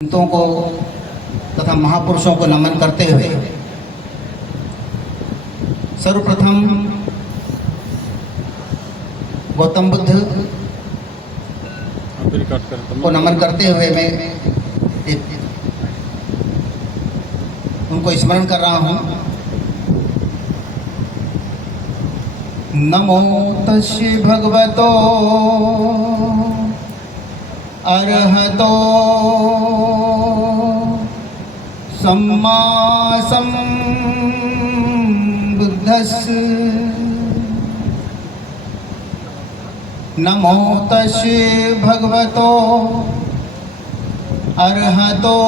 संतों को तथा महापुरुषों को नमन करते हुए सर्वप्रथम गौतम बुद्ध को नमन करते हुए मैं उनको स्मरण कर रहा हूँ। नमो तस्य भगवतो अरहतो सम्मा सम्बुद्धस्स। नमो तस्य भगवतो अरहतो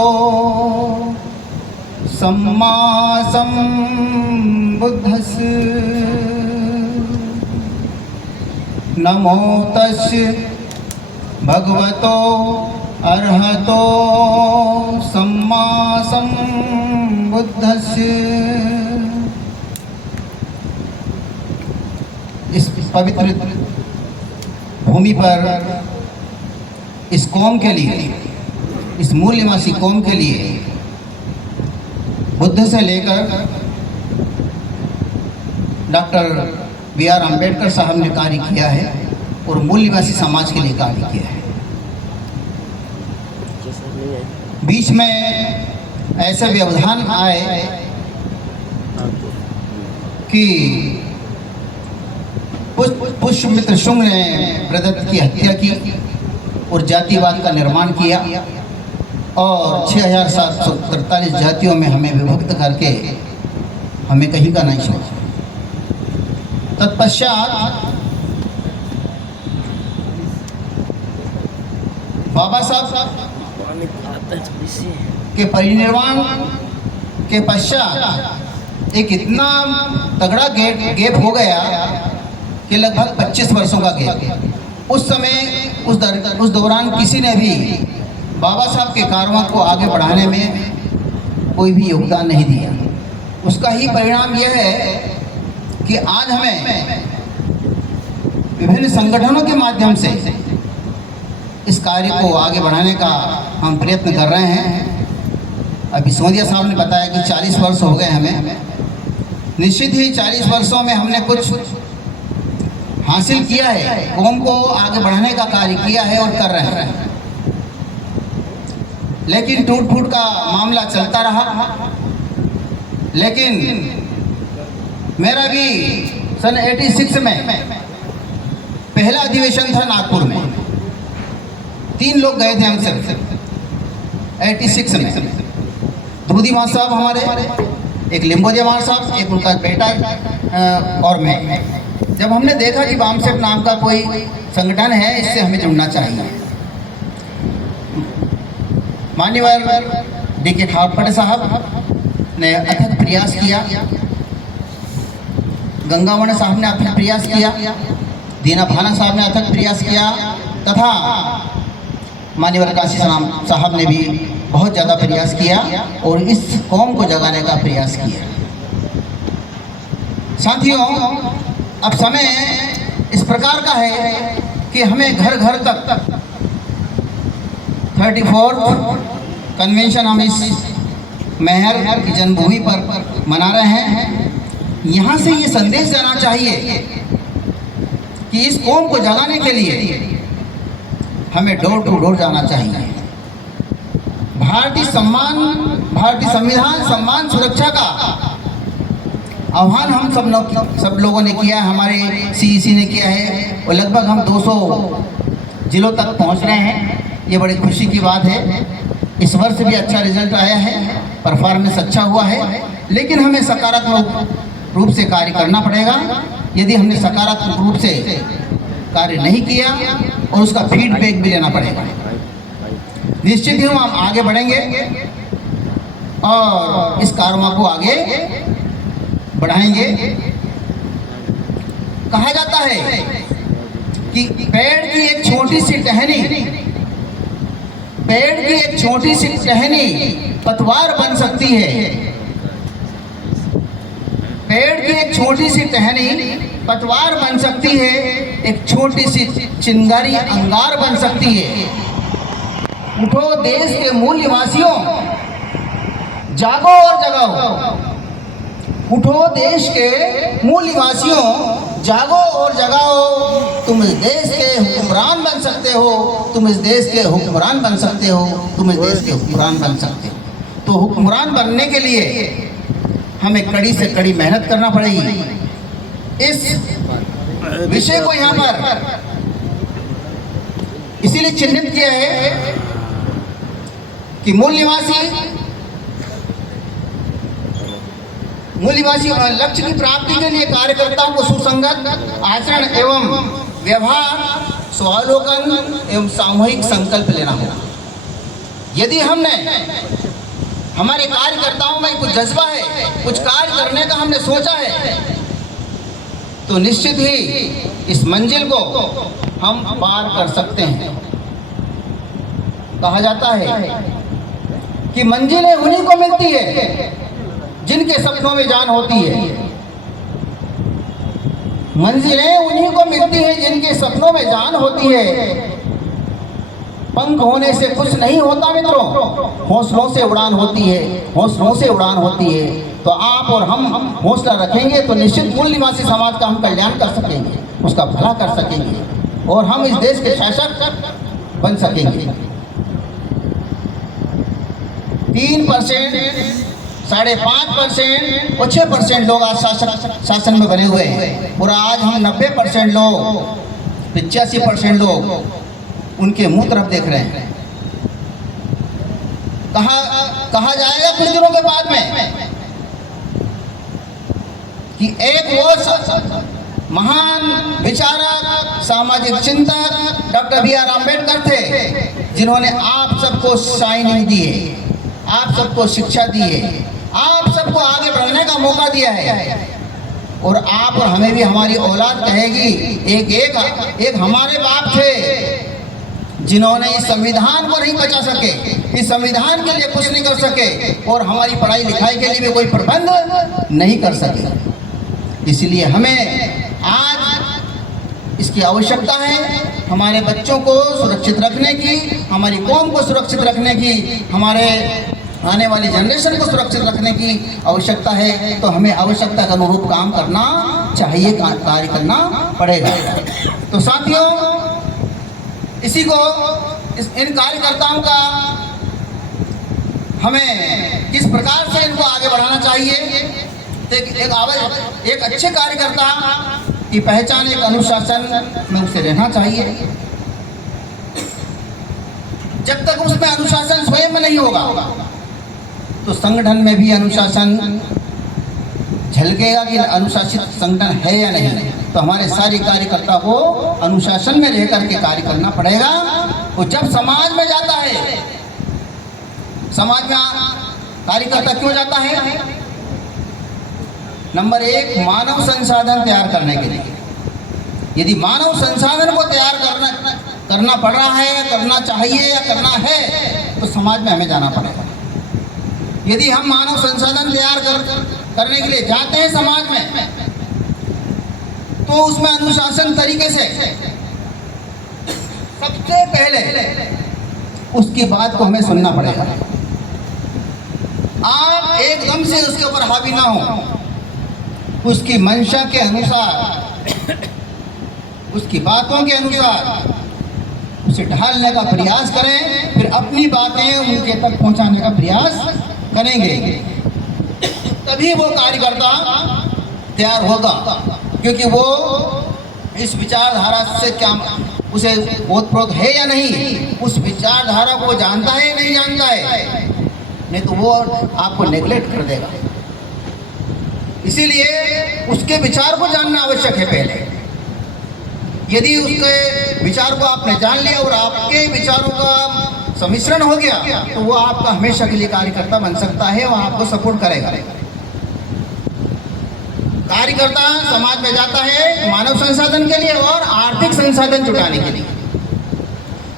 सम्मा सम्बुद्धस्स। नमो तस्य भगवतो अरहतो सम्मा सम्बुद्धस्य। इस पवित्र भूमि पर इस कौम के लिए, इस मूल निवासी कौम के लिए बुद्ध से लेकर डॉक्टर B.R. अम्बेडकर साहब ने कार्य किया है और मूल निवासी समाज के लिए कार्य किया है। बीच में ऐसे व्यवधान आए कि पुष्यमित्र शुंग ने ब्रदरथ की हत्या की और जातिवाद का निर्माण किया और 6743 जातियों में हमें विभक्त करके हमें कहीं का नहीं छोड़ा। तत्पश्चात बाबा साहब के परिनिर्वाण के पश्चात एक इतना तगड़ा गैप हो गया कि लगभग 25 वर्षों का गैप। उस समय उस दौरान किसी ने भी बाबा साहब के कारवां को आगे बढ़ाने में कोई भी योगदान नहीं दिया। उसका ही परिणाम यह है कि आज हमें विभिन्न संगठनों के माध्यम से इस कार्य को आगे बढ़ाने का हम प्रयत्न कर रहे हैं। अभी सोनिया साहब ने बताया कि 40 वर्ष हो गए हमें। निश्चित ही 40 वर्षों में हमने कुछ हासिल किया है, कौम को आगे बढ़ाने का कार्य किया है और कर रहे हैं। लेकिन टूट फूट का मामला चलता रहा। लेकिन मेरा भी सन 86 में पहला अधिवेशन था नागपुर में। 3 लोग गए थे हम सिर्फ 86 में। ध्रुदी माँ साहब हमारे, एक लिम्बोजे माँ साहब, एक उनका बेटा और मैं। जब हमने देखा कि वामसेप नाम का कोई संगठन है, इससे हमें जुड़ना चाहिए। मान्यवर D.K. खापड़े साहब ने अथक प्रयास किया, गंगावण साहब ने अथक प्रयास किया, दीना भाना साहब ने अथक प्रयास किया तथा मान्यवर काशी साहब ने भी बहुत ज़्यादा प्रयास किया और इस कौम को जगाने का प्रयास किया। साथियों, अब समय इस प्रकार का है कि हमें घर घर तक 34th कन्वेंशन हम इस मेहर की जन्मभूमि पर मना रहे हैं। यहाँ से ये संदेश देना चाहिए कि इस कौम को जगाने के लिए हमें डोर टू डोर जाना चाहिए। भारतीय संविधान सम्मान सुरक्षा का आह्वान हम सब लोगों ने किया है, हमारे CEC ने किया है और लगभग हम 200 जिलों तक पहुंच रहे हैं। ये बड़ी खुशी की बात है। इस वर्ष भी अच्छा रिजल्ट आया है, परफॉर्मेंस अच्छा हुआ है। लेकिन हमें सकारात्मक रूप से कार्य करना पड़ेगा। यदि हमने सकारात्मक रूप से कार्य नहीं किया और उसका फीडबैक भी लेना पड़ेगा, निश्चित ही हम आगे बढ़ेंगे और इस कारवां को आगे बढ़ाएंगे। कहा जाता है कि पेड़ की एक छोटी सी टहनी पतवार बन सकती है। पेड़ की एक छोटी सी टहनी पतवार बन सकती है, एक छोटी सी चिंगारी अंगार बन सकती है। उठो देश के मूल निवासियों, जागो और जगाओ। उठो देश के मूल निवासियों, जागो और जगाओ। तुम इस देश के हुक्मरान बन सकते हो, तुम इस देश के हुक्मरान बन सकते हो, तुम इस देश के हुक्मरान बन सकते हो। तो हुक्मरान बनने के लिए हमें कड़ी से कड़ी मेहनत करना पड़ेगी। इस विषय को यहाँ पर इसीलिए चिन्हित किया है कि मूल निवासी लक्ष्य की प्राप्ति के लिए कार्यकर्ताओं को सुसंगत आचरण एवं व्यवहार, स्वावलोकन एवं सामूहिक संकल्प लेना होगा। यदि हमने हमारे कार्यकर्ताओं में कुछ जज्बा है, कुछ कार्य करने का हमने सोचा है, तो निश्चित ही इस मंजिल को हम पार कर सकते हैं। कहा जाता है कि मंजिलें उन्हीं को मिलती है जिनके सपनों में जान होती है। मंजिलें उन्हीं को मिलती है जिनके सपनों में जान होती है। पंख होने से कुछ नहीं होता मित्रों, हौसलों से उड़ान होती है, हौसलों से उड़ान होती है। तो आप और हम हौसला रखेंगे तो निश्चित मूल निवासी समाज का हम कल्याण कर सकेंगे, उसका भला कर सकेंगे और हम इस देश के शासक बन सकेंगे। 3%, 5.5% और 6% लोग आज शासन में बने हुए हैं और आज हम 90% लोग, 85% लोग उनके मुंह तरफ देख रहे हैं। कहा जाएगा कुछ दिनों के बाद में कि एक वो महान विचारक, सामाजिक चिंतक डॉक्टर B.R. अम्बेडकर थे जिन्होंने आप सबको शाइनिंग दी है, आप सबको शिक्षा दी है, आप सबको आगे बढ़ने का मौका दिया है। और आप और हमें भी हमारी औलाद कहेगी, एक हमारे बाप थे जिन्होंने इस संविधान को नहीं बचा सके, इस संविधान के लिए कुछ नहीं कर सके और हमारी पढ़ाई लिखाई के लिए भी कोई प्रबंध नहीं कर सके। इसलिए हमें आज इसकी आवश्यकता है, हमारे बच्चों को सुरक्षित रखने की, हमारी कौम को सुरक्षित रखने की, हमारे आने वाली जनरेशन को सुरक्षित रखने की आवश्यकता है। तो हमें आवश्यकता के अनुरूप काम करना चाहिए, कार्य करना पड़ेगा। तो साथियों, इसी को इन कार्यकर्ताओं का हमें किस प्रकार से इनको आगे बढ़ाना चाहिए। तो एक अच्छे कार्यकर्ता की पहचान एक अनुशासन में उसे रहना चाहिए। जब तक उसमें अनुशासन स्वयं में नहीं होगा तो संगठन में भी अनुशासन झलकेगा कि अनुशासित संगठन है या नहीं। तो हमारे सारे कार्यकर्ता को अनुशासन में रहकर के कार्य करना पड़ेगा। तो जब समाज में जाता है, समाज में कार्यकर्ता क्यों जाता है? नंबर 1, मानव संसाधन तैयार करने के लिए। यदि मानव संसाधन को तैयार करना पड़ रहा है या करना चाहिए या करना है तो समाज में हमें जाना पड़ेगा। यदि हम मानव संसाधन तैयार करने के लिए जाते हैं समाज में तो उसमें अनुशासन तरीके से सबसे पहले उसकी बात को हमें सुनना पड़ेगा। आप एकदम से उसके ऊपर हावी ना हो, उसकी मंशा के अनुसार, उसकी बातों के अनुसार उसे ढालने का प्रयास करें, फिर अपनी बातें उनके तक पहुंचाने का प्रयास करेंगे, तभी वो कार्यकर्ता तैयार होगा। क्योंकि वो इस विचारधारा से क्या उसे ओतप्रोत है या नहीं, उस विचारधारा को जानता है या नहीं जानता है, नहीं तो वो आपको नेग्लेक्ट कर देगा। इसीलिए उसके विचार को जानना आवश्यक है पहले। यदि उसके विचार को आपने जान लिया और आपके विचारों का सम्मिश्रण हो गया तो वो आपका हमेशा के लिए कार्यकर्ता बन सकता है, वो आपको सपोर्ट करेगा। कार्यकर्ता समाज में जाता है मानव संसाधन के लिए और आर्थिक संसाधन जुटाने के लिए।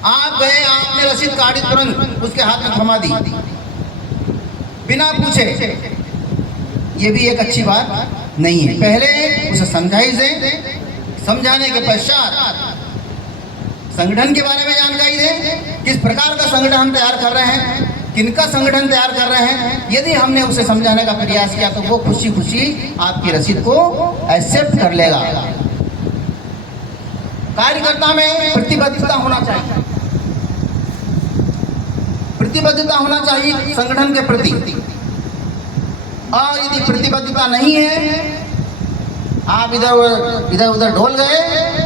आप गए, आपने रसीद काटी, तुरंत उसके हाथ में थमा दी बिना पूछे, ये भी एक अच्छी बात नहीं है। पहले उसे समझाइए, समझाने के पश्चात संगठन के बारे में जानकारी दें, किस प्रकार का संगठन हम तैयार कर रहे हैं, किनका संगठन तैयार कर रहे हैं। यदि हमने उसे समझाने का प्रयास किया तो वो खुशी खुशी आपकी रसीद को एक्सेप्ट कर लेगा। कार्यकर्ता में प्रतिबद्धता होना चाहिए, प्रतिबद्धता होना चाहिए संगठन के प्रति। और यदि प्रतिबद्धता नहीं है, आप इधर उधर ढोल गए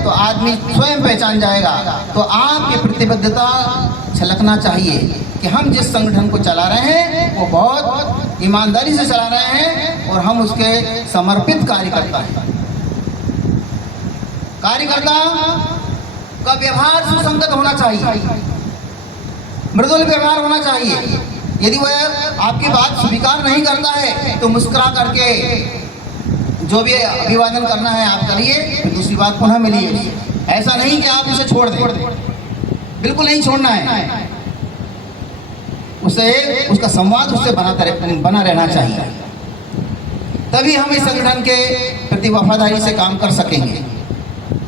तो आदमी स्वयं पहचान जाएगा। तो आपकी प्रतिबद्धता छलकना चाहिए कि हम जिस संगठन को चला रहे हैं वो बहुत ईमानदारी से चला रहे हैं और हम उसके समर्पित कार्यकर्ता हैं। कार्यकर्ता का व्यवहार सुसंगत होना चाहिए, मृदुल व्यवहार होना चाहिए। यदि वह आपकी बात स्वीकार नहीं करता है तो मुस्कुरा करके जो भी अभिवादन करना है आप करिए, फिर दूसरी बात पुनः मिलिए। ऐसा नहीं कि आप उसे छोड़ दें, बिल्कुल नहीं छोड़ना है। उससे उसका संवाद उससे बना रहना चाहिए, तभी हम इस संगठन के प्रति वफादारी से काम कर सकेंगे।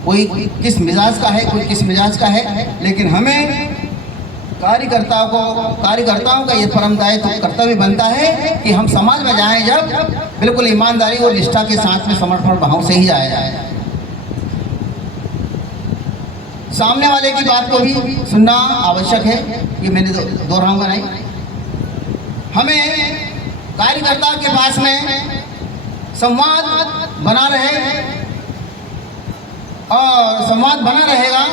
कोई किस मिजाज का है, कोई किस मिजाज का है, लेकिन हमें कार्यकर्ताओं का ये परम दायित्व कर्तव्य बनता है कि हम समाज में जाएं जब बिल्कुल ईमानदारी और निष्ठा के साथ में समर्पण भाव से ही जाया जाए। सामने वाले की बात को भी सुनना आवश्यक है, ये मैंने दोहराऊंगा नहीं। हमें कार्यकर्ता के पास में संवाद बना रहे और संवाद बना रहेगा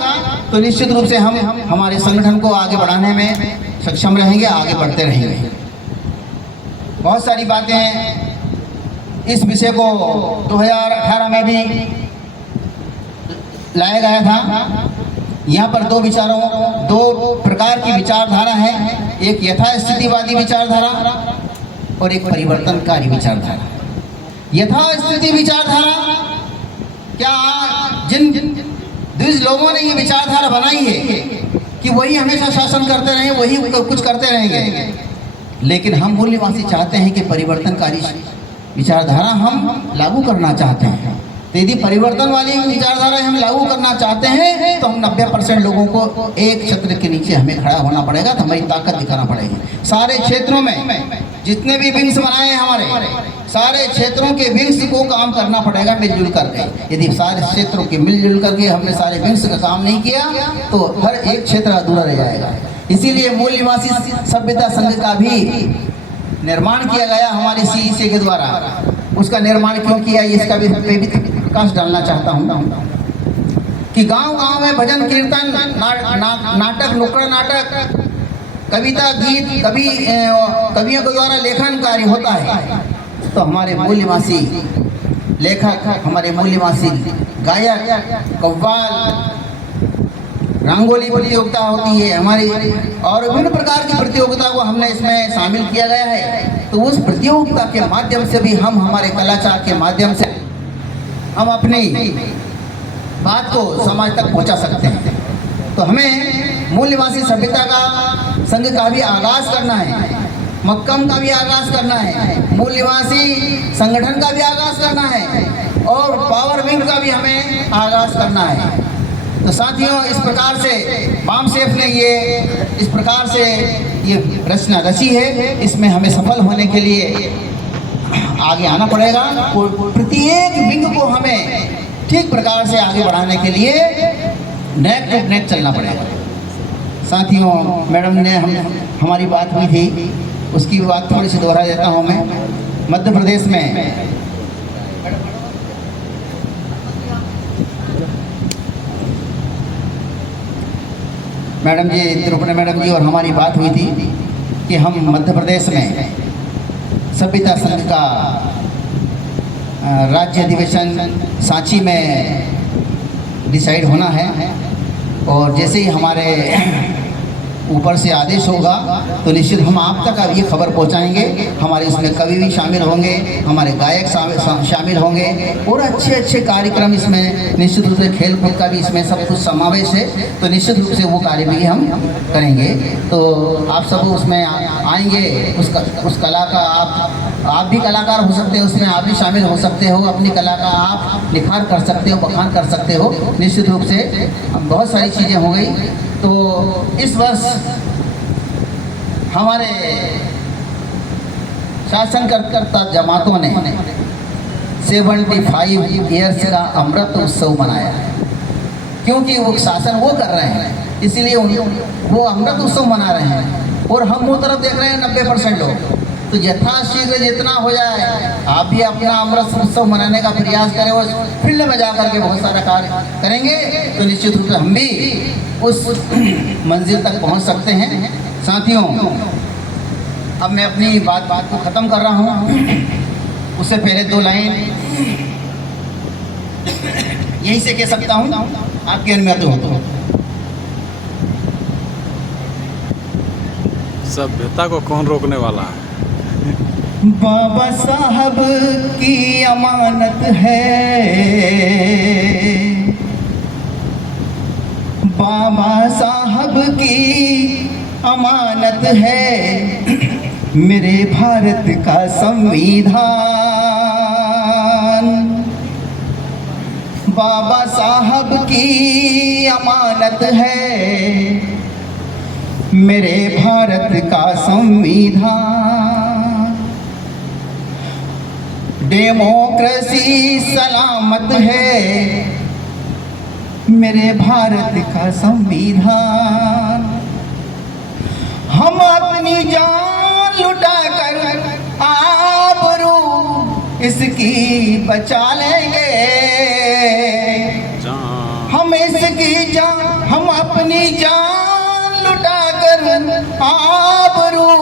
तो निश्चित रूप से हम हमारे संगठन को आगे बढ़ाने में सक्षम रहेंगे, आगे बढ़ते रहेंगे। बहुत सारी बातें इस विषय को 2018 में भी लाया गया था। यहाँ पर दो प्रकार की विचारधारा है, एक यथास्थितिवादी विचारधारा और एक परिवर्तनकारी विचारधारा। यथास्थिति विचारधारा, क्या जिन लोगों ने ये विचारधारा बनाई है कि वही हमेशा शासन करते रहे, वही कुछ करते रहेंगे, लेकिन हम मूल्यवासी चाहते हैं कि परिवर्तनकारी विचारधारा हम लागू करना चाहते हैं। तो यदि परिवर्तन वाली विचारधारा हम लागू करना चाहते हैं तो हम 90% लोगों को एक छत्र के नीचे हमें खड़ा होना पड़ेगा, तो हमारी ताकत दिखाना पड़ेगी। सारे क्षेत्रों में जितने भी विंग्स बनाए हैं हमारे, सारे क्षेत्रों के विंग्स को काम करना पड़ेगा मिलजुल करके। यदि सारे क्षेत्रों के मिलजुल करके हमने सारे विंग्स का काम नहीं किया तो हर एक क्षेत्र अधूरा रह जाएगा। इसीलिए मूल निवासी सभ्यता संघ का भी निर्माण किया गया हमारे सीईसी के द्वारा। उसका निर्माण क्यों किया, इसका भी प्रकाश डालना चाहता हूँ कि गांव-गांव में भजन कीर्तन, नाटक, नुक्कड़ नाटक, कविता, गीत, कवियों के द्वारा लेखन कार्य होता है। तो हमारे मूल निवासी लेखक, हमारे मूल निवासी गायक, कव्वाल, रंगोली प्रतियोगिता होती है हमारी, और विभिन्न प्रकार की प्रतियोगिता को हमने इसमें शामिल किया गया है। तो उस प्रतियोगिता के माध्यम से भी हम हमारे कलाचार के माध्यम से हम अपनी बात को समाज तक पहुंचा सकते हैं। तो हमें मूल निवासी सभ्यता का संघ का भी आगाज करना है, मक्कम का भी आगाज करना है, मूल निवासी संगठन का भी आगाज करना है और पावर विंग का भी हमें आगाज करना है। तो साथियों, इस प्रकार से बामसेफ ने इस प्रकार से ये रचना रची है। इसमें हमें सफल होने के लिए आगे आना पड़ेगा और प्रत्येक विंग को हमें ठीक प्रकार से आगे बढ़ाने के लिए नेक टू नेक चलना पड़ेगा। साथियों, मैडम ने हमारी बात हुई थी, उसकी बात थोड़ी सी दोहरा देता हूँ मैं। मध्य प्रदेश में मैडम जी, त्रिपुरा मैडम जी और हमारी बात हुई थी कि हम मध्य प्रदेश में सभ्यता संघ का राज्य अधिवेशन सांची में डिसाइड होना है। और जैसे ही हमारे ऊपर से आदेश होगा तो निश्चित हम आप तक अब ये खबर पहुंचाएंगे। हमारे इसमें कवि भी शामिल होंगे, हमारे गायक शामिल होंगे और अच्छे अच्छे कार्यक्रम इसमें निश्चित रूप से खेल कूद का भी इसमें सब कुछ समावेश है। तो निश्चित रूप से वो कार्य भी हम करेंगे। तो आप सब उसमें आएंगे, उस कला का आप भी कलाकार हो सकते हो, उसमें आप भी शामिल हो सकते हो, अपनी कला का आप निखार कर सकते हो, बखान कर सकते हो। निश्चित रूप से बहुत सारी चीज़ें हो गई। तो इस वर्ष हमारे शासनकर्ता जमातों ने 75 ईयर्स का अमृत उत्सव मनाया है, क्योंकि वो शासन वो कर रहे हैं, इसलिए वो अमृत उत्सव मना रहे हैं। और हम वो तरफ देख रहे हैं 90% लोग। तो यथाशीघ्र जितना हो जाए आप भी अपना अमृत उत्सव मनाने का प्रयास करें और फील्ड में जा करके बहुत सारा कार्य करेंगे तो निश्चित रूप से हम भी उस मंजिल तक पहुंच सकते हैं। साथियों, अब मैं अपनी बात को ख़त्म कर रहा हूं। उससे पहले 2 लाइन यहीं से कह सकता हूं, आपकी अनुमति हो तो। सभ्यता को कौन रोकने वाला है? बाबा साहब की अमानत है, बाबा साहब की अमानत है मेरे भारत का संविधान। बाबा साहब की अमानत है मेरे भारत का संविधान। डेमोक्रेसी सलामत है मेरे भारत का संविधान। हम अपनी जान लुटाकर आबरू इसकी बचा लेंगे। हम इसकी जान, हम अपनी जान लुटाकर आबरू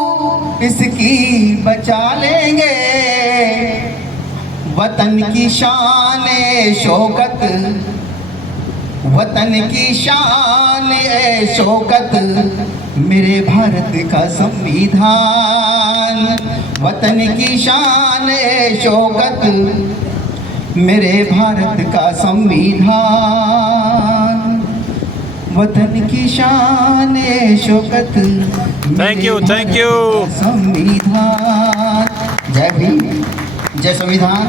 इसकी बचा लेंगे। वतन की शान शौकत, वतन की शान शौकत मेरे भारत का संविधान। वतन की शान शौकत मेरे भारत का संविधान। वतन की शान शौकत थैंक यू संविधान। जय भीम, जय संविधान।